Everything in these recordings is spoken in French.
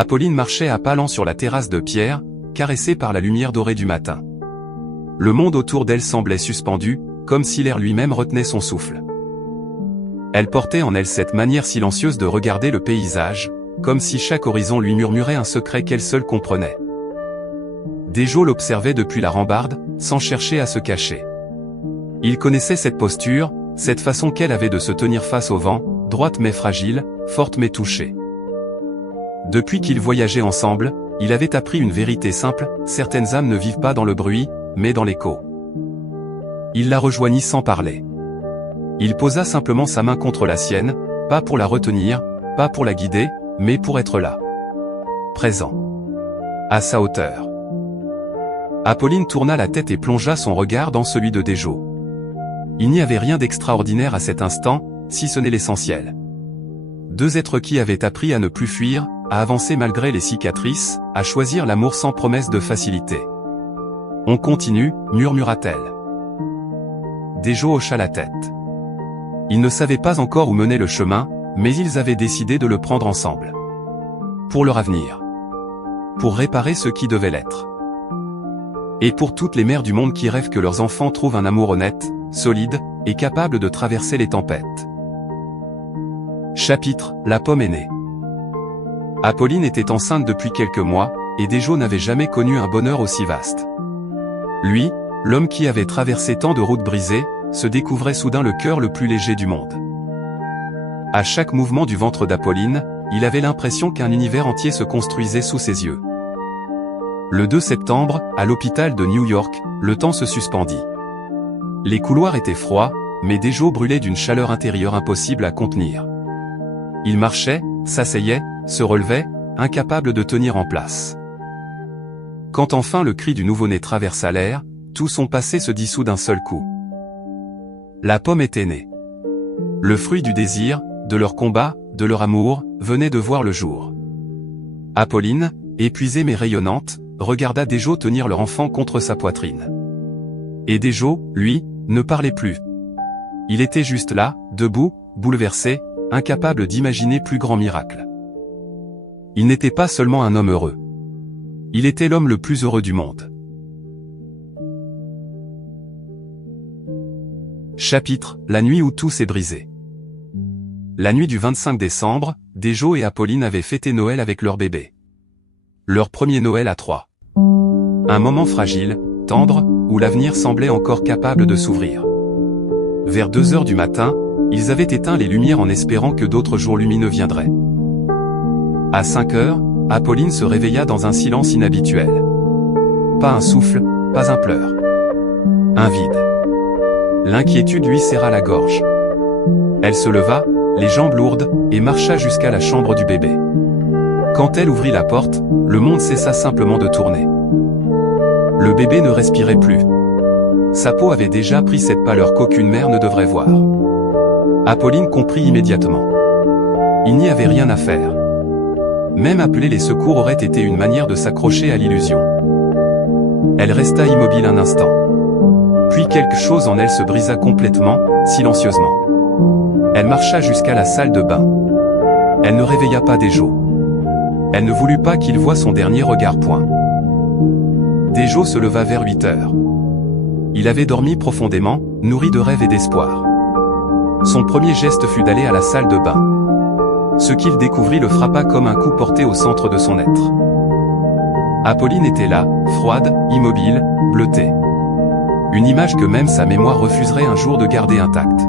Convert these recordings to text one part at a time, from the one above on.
Apolline marchait à pas lents sur la terrasse de pierre, caressée par la lumière dorée du matin. Le monde autour d'elle semblait suspendu, comme si l'air lui-même retenait son souffle. Elle portait en elle cette manière silencieuse de regarder le paysage, comme si chaque horizon lui murmurait un secret qu'elle seule comprenait. Dejo l'observait depuis la rambarde, sans chercher à se cacher. Il connaissait cette posture, cette façon qu'elle avait de se tenir face au vent, droite mais fragile, forte mais touchée. Depuis qu'ils voyageaient ensemble, il avait appris une vérité simple, certaines âmes ne vivent pas dans le bruit, mais dans l'écho. Il la rejoignit sans parler. Il posa simplement sa main contre la sienne, pas pour la retenir, pas pour la guider, mais pour être là. Présent. À sa hauteur. Apolline tourna la tête et plongea son regard dans celui de Dejo. Il n'y avait rien d'extraordinaire à cet instant, si ce n'est l'essentiel. Deux êtres qui avaient appris à ne plus fuir, à avancer malgré les cicatrices, à choisir l'amour sans promesse de facilité. On continue, murmura-t-elle. Dejo hocha la tête. Ils ne savaient pas encore où menait le chemin, mais ils avaient décidé de le prendre ensemble. Pour leur avenir. Pour réparer ce qui devait l'être. Et pour toutes les mères du monde qui rêvent que leurs enfants trouvent un amour honnête, solide, et capable de traverser les tempêtes. Chapitre, la pomme est née. Apolline était enceinte depuis quelques mois, et Dejo n'avait jamais connu un bonheur aussi vaste. Lui, l'homme qui avait traversé tant de routes brisées, se découvrait soudain le cœur le plus léger du monde. À chaque mouvement du ventre d'Apolline, il avait l'impression qu'un univers entier se construisait sous ses yeux. Le 2 septembre, à l'hôpital de New York, le temps se suspendit. Les couloirs étaient froids, mais Dejo brûlait d'une chaleur intérieure impossible à contenir. Il marchait, s'asseyait, se relevait, incapable de tenir en place. Quand enfin le cri du nouveau-né traversa l'air, tout son passé se dissout d'un seul coup. La pomme était née. Le fruit du désir, de leur combat, de leur amour, venait de voir le jour. Apolline, épuisée mais rayonnante, regarda Dejo tenir leur enfant contre sa poitrine. Et Dejo, lui, ne parlait plus. Il était juste là, debout, bouleversé, incapable d'imaginer plus grand miracle. Il n'était pas seulement un homme heureux. Il était l'homme le plus heureux du monde. Chapitre, la nuit où tout s'est brisé. La nuit du 25 décembre, Dejo et Apolline avaient fêté Noël avec leur bébé. Leur premier Noël à trois. Un moment fragile, tendre, où l'avenir semblait encore capable de s'ouvrir. Vers 2 heures du matin, ils avaient éteint les lumières en espérant que d'autres jours lumineux viendraient. À 5 heures, Apolline se réveilla dans un silence inhabituel. Pas un souffle, pas un pleur. Un vide. L'inquiétude lui serra la gorge. Elle se leva, les jambes lourdes, et marcha jusqu'à la chambre du bébé. Quand elle ouvrit la porte, le monde cessa simplement de tourner. Le bébé ne respirait plus. Sa peau avait déjà pris cette pâleur qu'aucune mère ne devrait voir. Apolline comprit immédiatement. Il n'y avait rien à faire. Même appeler les secours aurait été une manière de s'accrocher à l'illusion. Elle resta immobile un instant. Puis quelque chose en elle se brisa complètement, silencieusement. Elle marcha jusqu'à la salle de bain. Elle ne réveilla pas Dejo. Elle ne voulut pas qu'il voie son dernier regard point. Dejo se leva vers 8 heures. Il avait dormi profondément, nourri de rêves et d'espoir. Son premier geste fut d'aller à la salle de bain. Ce qu'il découvrit le frappa comme un coup porté au centre de son être. Apolline était là, froide, immobile, bleutée. Une image que même sa mémoire refuserait un jour de garder intacte.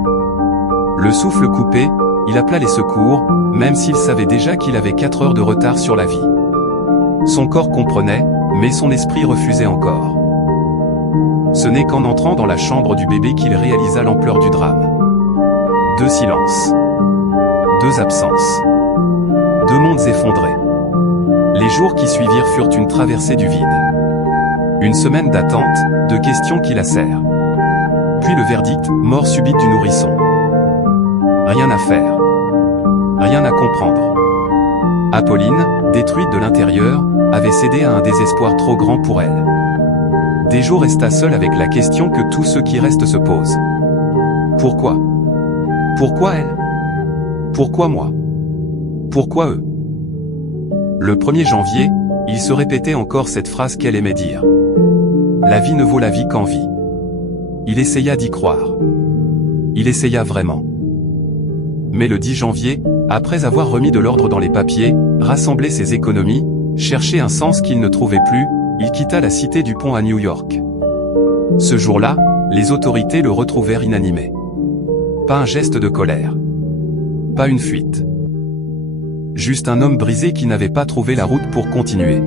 Le souffle coupé, il appela les secours, même s'il savait déjà qu'il avait 4 heures de retard sur la vie. Son corps comprenait, mais son esprit refusait encore. Ce n'est qu'en entrant dans la chambre du bébé qu'il réalisa l'ampleur du drame. 2 silences. 2 absences. 2 mondes effondrés. Les jours qui suivirent furent une traversée du vide. Une semaine d'attente, de questions qui lacèrent. Puis le verdict, mort subite du nourrisson. Rien à faire. Rien à comprendre. Apolline, détruite de l'intérieur, avait cédé à un désespoir trop grand pour elle. Dejo resta seul avec la question que tous ceux qui restent se posent. Pourquoi? Pourquoi elle? Pourquoi moi? Pourquoi eux? Le 1er janvier, il se répétait encore cette phrase qu'elle aimait dire. La vie ne vaut la vie qu'en vie. Il essaya d'y croire. Il essaya vraiment. Mais le 10 janvier, après avoir remis de l'ordre dans les papiers, rassemblé ses économies, cherché un sens qu'il ne trouvait plus, il quitta la cité du Pont à New York. Ce jour-là, les autorités le retrouvèrent inanimé. Pas un geste de colère. Pas une fuite. Juste un homme brisé qui n'avait pas trouvé la route pour continuer.